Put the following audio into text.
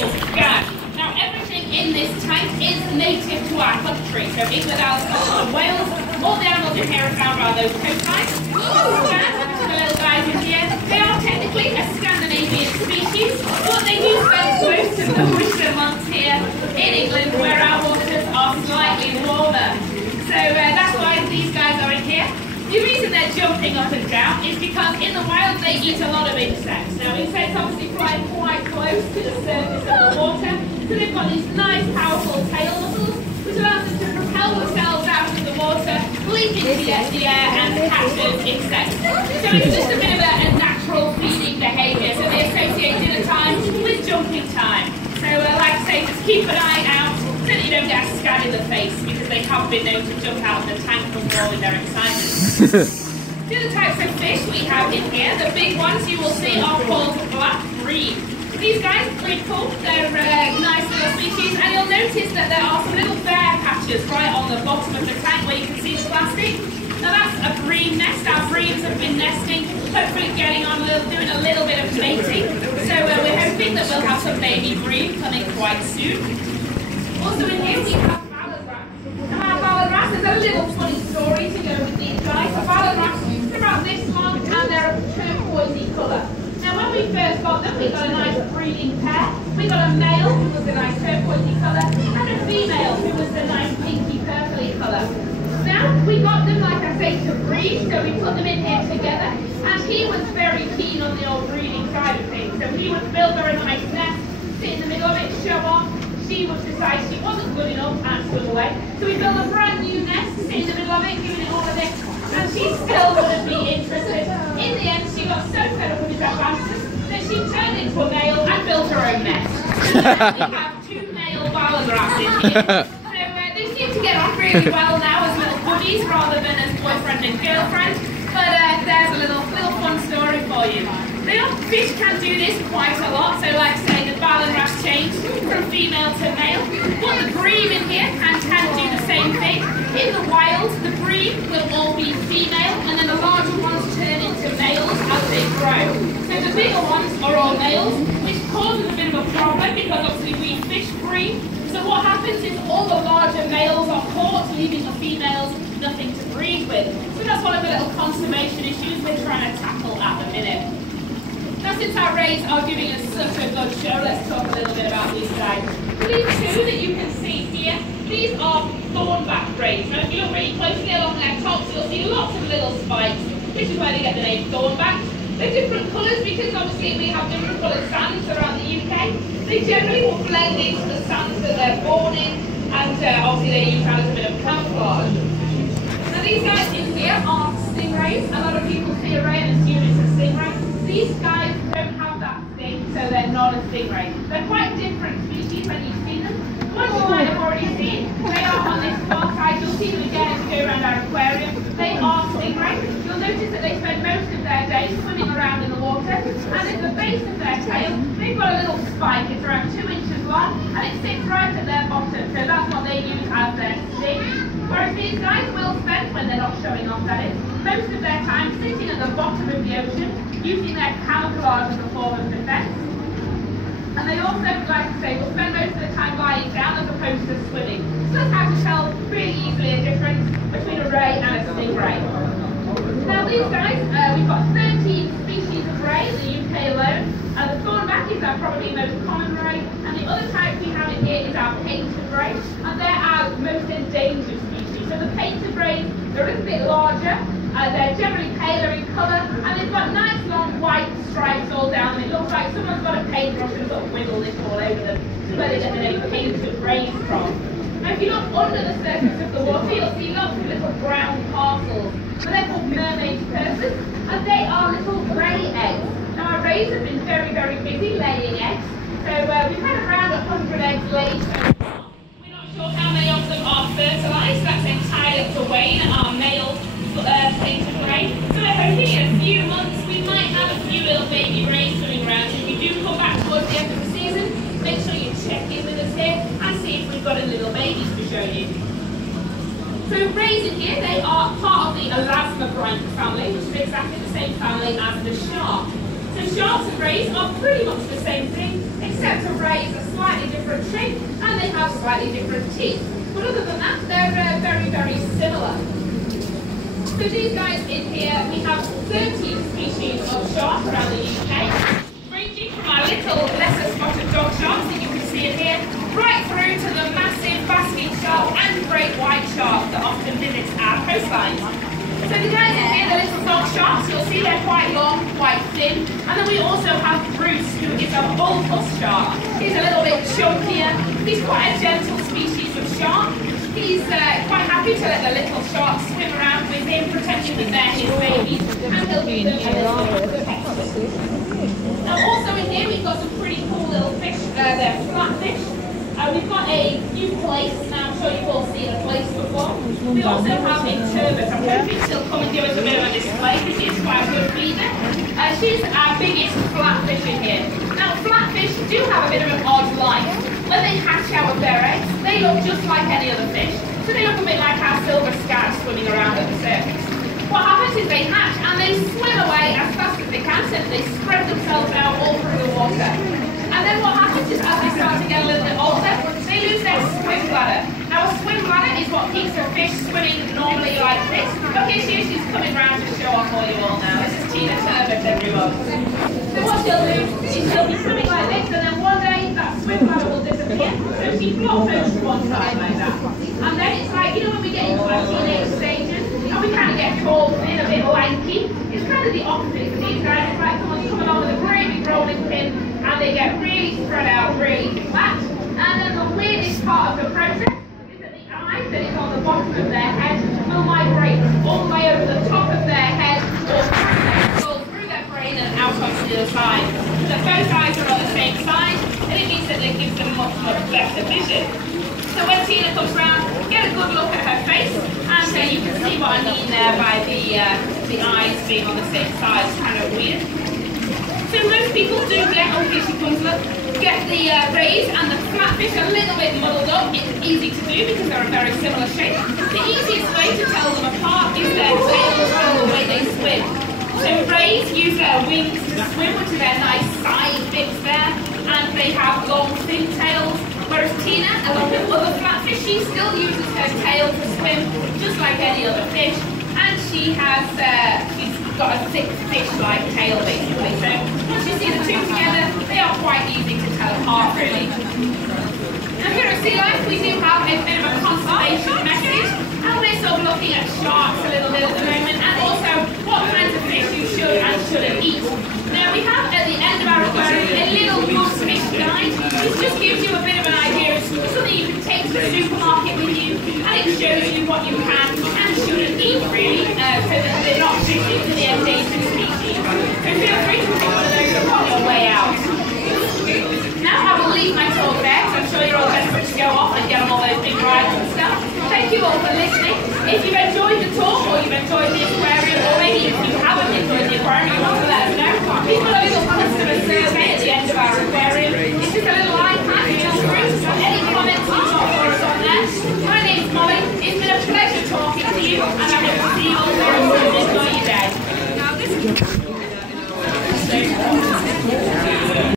beautiful scan. Now everything in this tank is native to our country. So England, Scotland and Wales, all the animals in here are found around those coastlines. Scan, the little guys in here, they are technically a Scandinavian species, but they do spend most of the winter months here in England where our waters are slightly warmer. So that's why these guys are in here. The reason they're jumping up and down is because in the wild they eat a lot of insects. Now insects obviously fly quite close to the surface of the water, so they've got these nice powerful tail muscles which allows them to propel themselves out of the water, leap into the air and catch those insects. So it's just a bit of a natural feeding behaviour, so they associate dinner time with jumping time. So like I say, just keep an eye out so that you don't get a scan in the face, because they have been known to jump out of the tank from all in their excitement. The other types of fish we have in here, the big ones you will see are called black bream. These guys are pretty cool, they're nice little species, and you'll notice that there are some little bare patches right on the bottom of the tank where you can see the plastic. Now that's a bream nest. Our breams have been nesting, hopefully getting on, doing a little bit of mating. So we're hoping that we'll have some baby bream coming quite soon. Also in here we have ballad rats. Now our ballad rats, there's a little funny story to go with these guys. The ballad rats, they're about this long and they're a turquoisey colour. Now when we first got them, we got a nice breeding pair. We got a male who was a nice turquoisey colour and a female who was a nice pinky purpley colour. Now we got them, like I say, to breed, so we put them in here together, and he was very keen on the old breeding side of things. So he would build her a nice nest, sit in the middle of it, show off. She would decide she wasn't good enough and swim away. So we built a brand new nest, sit in the middle of it, giving it all of this, and she still wouldn't be interested. In the end, she got so fed up with his advances that she turned into a male and built her own nest. We have two male ballad rats in here. They seem to get on really well now as little buddies rather than as boyfriend and girlfriend. But there's a little fun story for you. The old fish can do this quite a lot. So like I say, the ballad rat changed from female to male. But the bream in here can do the same thing. In the wild, the bream will all be female, and then the larger ones turn into males as they grow. So the bigger ones are all males, which causes a bit of a problem because obviously we fish bream. So what happens is all the larger males are caught, leaving the females nothing to breed with. So that's one of the little conservation issues we're trying to tackle at the minute. Now since our rays are giving us such a good show, let's talk a little bit about these guys. These two that you can see here, these are thornback rays. Now if you look really closely along their tops, you'll see lots of little spikes, which is where they get the name thornback. They're different colours because obviously we have different coloured sands around the UK. They generally will blend into the sands that they're born in, and obviously they use that as a bit of camouflage. Now these guys in here are stingrays. A lot of people see a ray and assume it's a stingray. These guys don't have that sting, so they're not a stingray. They're quite different species when you see them. Ones you might have already seen, they are on this far side. You'll see them again as you go around our aquarium. They are stingrays. You'll notice that they spend most of their day swimming around in the water, and at the base of their tail, they've got a little spike. It's around 2 inches long, and it sits right at their bottom, so that's what they use as their sting. Whereas these guys will spend, when they're not showing off that is, most of their time sitting at the bottom of the ocean, using their camouflage as a form of defence. And they also, like I say, will spend most of the time lying down as opposed to swimming. So that's how to tell really easily a difference between a ray and a stingray. Now these guys, we've got 13 species of ray in the UK alone. The thornback is our probably most common ray, and the other type we have in here is our painted ray, and they're our most endangered species. So the painted rays, they're a little bit larger, they're generally paler in colour, and they've got nice long white stripes all down them. It looks like someone's got a paintbrush and sort of wiggled it all over them. This is where they get the name painted rays from. Now if you look under the surface of the water, you'll see lots of little brown parcels. So they're called mermaid purses, and they are little ray eggs. Now our rays have been very, very busy laying eggs. So we've had around 100 eggs laid so far. We're not sure how many of them are fertilised. That's entirely up to Wayne, our male painted ray. So we're hoping in a few months we might have a few little baby rays swimming around. If we do come back towards the end of the season, make sure you check in with us here and see if we've got any little babies to show you. So rays in here, they are part of the elasmobranch family, which is exactly the same family as the shark. So sharks and rays are pretty much the same thing, except for rays are slightly different shape and they have slightly different teeth. But other than that, they're very, very similar. So these guys in here, we have 13 species of shark around the UK, ranging from our little lesser spotted dog sharks that you can see in here, right through to the massive basking shark and great white shark that often visits our coastlines. So the guys in here, the little dog sharks, you'll see they're quite long, quite thin. And then we also have Bruce, who is a bulbous shark. He's a little bit chunkier. He's quite a gentle species of shark. He's quite happy to let the little sharks swim around with him, pretending that they're his babies, and he'll be them a little bit protected. Now also in here we've got some pretty cool little fish, they're flatfish. We've got a new place, now I'm sure you've all seen a place before. We also have a turbot. I'm hoping she'll come and give us a bit of a display because she's quite a good feeder. She's our biggest flatfish in here. Now flatfish do have a bit of an odd life. When they hatch out of their eggs, they look just like any other fish. So they look a bit like our silver scarabs swimming around at the surface. What happens is they hatch and they swim away as fast as they can, so they spread themselves out all through the water. And then what happens is as they start to get a little bit older, they lose their swim bladder. Now a swim bladder is what keeps a fish swimming normally like this. Okay, she's coming round to show off for you all now. This is Tina Turbot, everyone. So what she'll do is she'll be swimming like this, and then one day that swim bladder will disappear. So she flops over to one side like that. And then it's like, you know when we get into our teenage stages, and we kind of get tall, thin, a bit lanky. It's kind of the opposite for these guys. It's like someone's coming on with a great big rolling pin, and they get really spread out, really flat. And then the weirdest part of the process is that the eye that is on the bottom of their head will migrate all the way over the top of their head, or through their brain and out onto the other side. So both eyes are on the same side, and it means that it gives them much, much better vision. So when Tina comes round, get a good look at her face, and you can see what I mean there by the eyes being on the same side. It's kind of weird. So most people do get, oh here she comes, look, get the rays and the flatfish a little bit muddled up. It's easy to do because they're a very similar shape. The easiest way to tell them apart is their tails and the way they swim. So rays use their wings to swim, which are their nice side bits there, and they have long thin tails. Whereas Tina, along with other flatfish, she still uses her tail to swim just like any other fish, and she's got a thick fish-like tail basically. So once you see the two together, they are quite easy to tell apart really. Now here at SeaLife we do have a bit of a conservation message, and we're sort of looking at sharks a little bit at the moment, and also what kinds of fish you should and shouldn't eat. Now we have at the end of our aquarium a little good fish guide. This just gives you a bit of an idea of something you can take to the supermarket with you, and it shows you what you can and shouldn't eat really, so that they're not fishing to the endangered species. So feel free to pick one of those up on your way out. Now I will leave my talk there, because I'm sure you're all desperate to go off and get on all those big rides and stuff. Thank you all for listening. If you've enjoyed the talk, or you've enjoyed the aquarium, or maybe if you haven't enjoyed the aquarium, you want to let us know, please put a little customer survey at the end of our aquarium. It's just a little